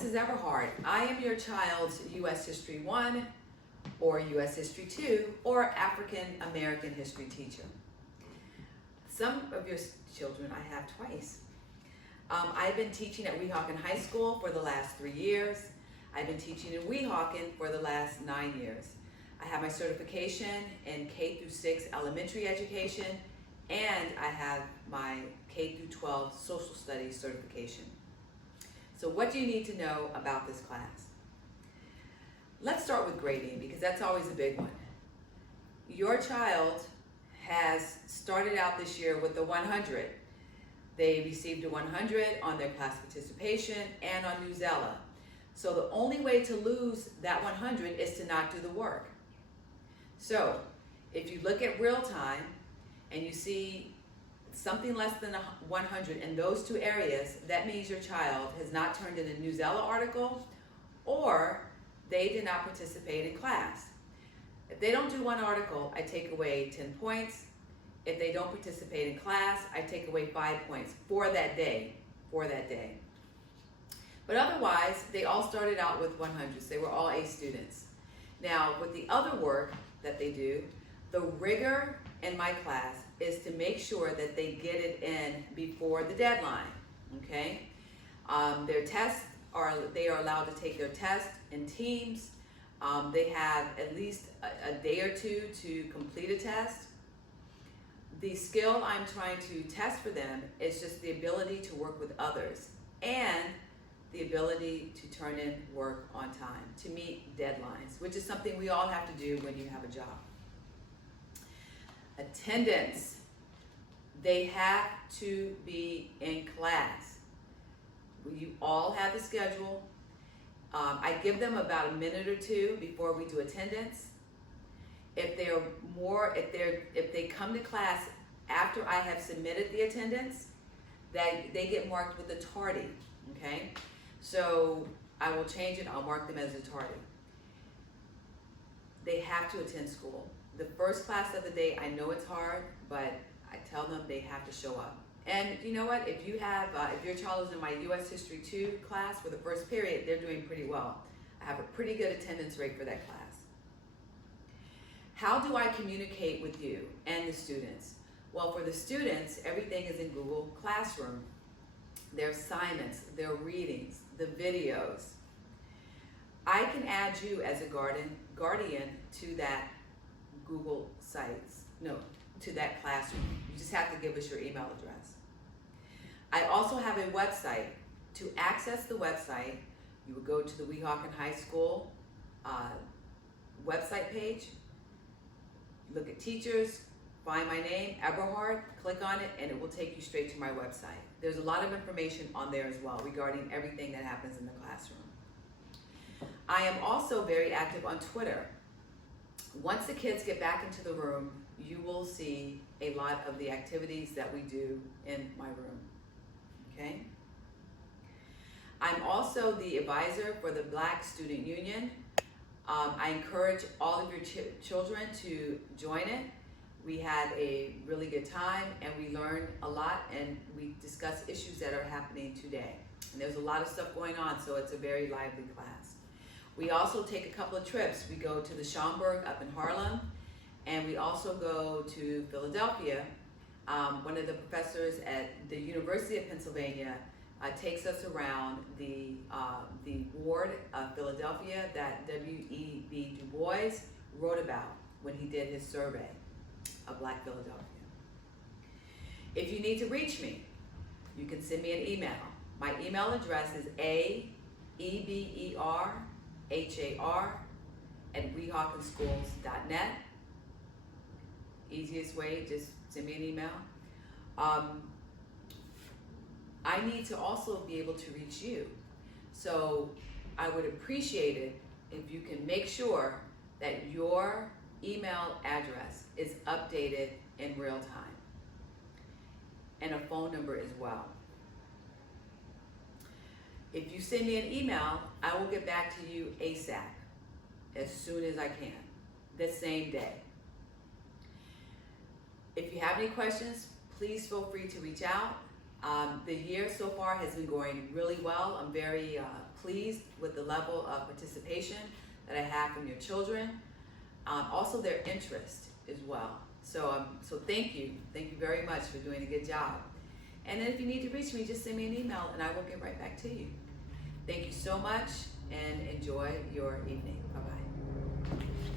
this is Everhart. I am your child's U.S. History 1 or U.S. History 2 or African American History teacher. Some of your children I have twice. I've been teaching at Weehawken High School for the last 3 years. I've been teaching in Weehawken for the last 9 years. I have my certification in K through 6 elementary education, and I have my K through 12 social studies certification. So what do you need to know about this class? Let's start with grading, because that's always a big one. Your child has started out this year with the 100. They received a 100 on their class participation and on Newsela. So the only way to lose that 100 is to not do the work. So if you look at real time and you see something less than 100 in those two areas, that means your child has not turned in a Newsela article or they did not participate in class. If they don't do one article, I take away 10 points. If they don't participate in class, I take away 5 points for that day, But otherwise, they all started out with 100s. They were all A students. Now, with the other work that they do, the rigor in my class is to make sure that they get it in before the deadline, okay? Their tests they are allowed to take their test in teams. They have at least a day or two to complete a test. The skill I'm trying to test for them is just the ability to work with others and the ability to turn in work on time, to meet deadlines, which is something we all have to do when you have a job. Attendance. They have to be in class. You all have the schedule. I give them about a minute or two before we do attendance. If they come to class after I have submitted the attendance, they get marked with a tardy, okay? So I will change it, I'll mark them as a tardy. They have to attend school. The first class of the day, I know it's hard, but I tell them they have to show up. And you know what, if your child is in my U.S. History 2 class for the first period, they're doing pretty well. I have a pretty good attendance rate for that class. How do I communicate with you and the students? Well, for the students, everything is in Google Classroom. Their assignments, their readings, the videos. I can add you as a guardian to that Google Sites, to that classroom. You just have to give us your email address. I also have a website. To access the website, you would go to the Weehawken High School website page, look at teachers, find my name, Everhart, click on it, and it will take you straight to my website. There's a lot of information on there as well regarding everything that happens in the classroom. I am also very active on Twitter. Once the kids get back into the room, you will see a lot of the activities that we do in my room, okay? I'm also the advisor for the Black Student Union. I encourage all of your children to join it. We had a really good time and we learned a lot and we discussed issues that are happening today. And there's a lot of stuff going on, so it's a very lively class. We also take a couple of trips. We go to the Schomburg up in Harlem, and we also go to Philadelphia. One of the professors at the University of Pennsylvania takes us around the ward of Philadelphia that W.E.B. Du Bois wrote about when he did his survey of Black Philadelphia. If you need to reach me, you can send me an email. My email address is aeberhar@weehawkenschools.net. Easiest way, just send me an email. I need to also be able to reach you. So I would appreciate it if you can make sure that your email address is updated in real time, and a phone number as well. If you send me an email, I will get back to you ASAP, as soon as I can, the same day. If you have any questions, please feel free to reach out. The year so far has been going really well. I'm very pleased with the level of participation that I have from your children. Also their interest as well. So thank you very much for doing a good job. And then if you need to reach me, just send me an email and I will get right back to you. Thank you so much and enjoy your evening. Bye-bye.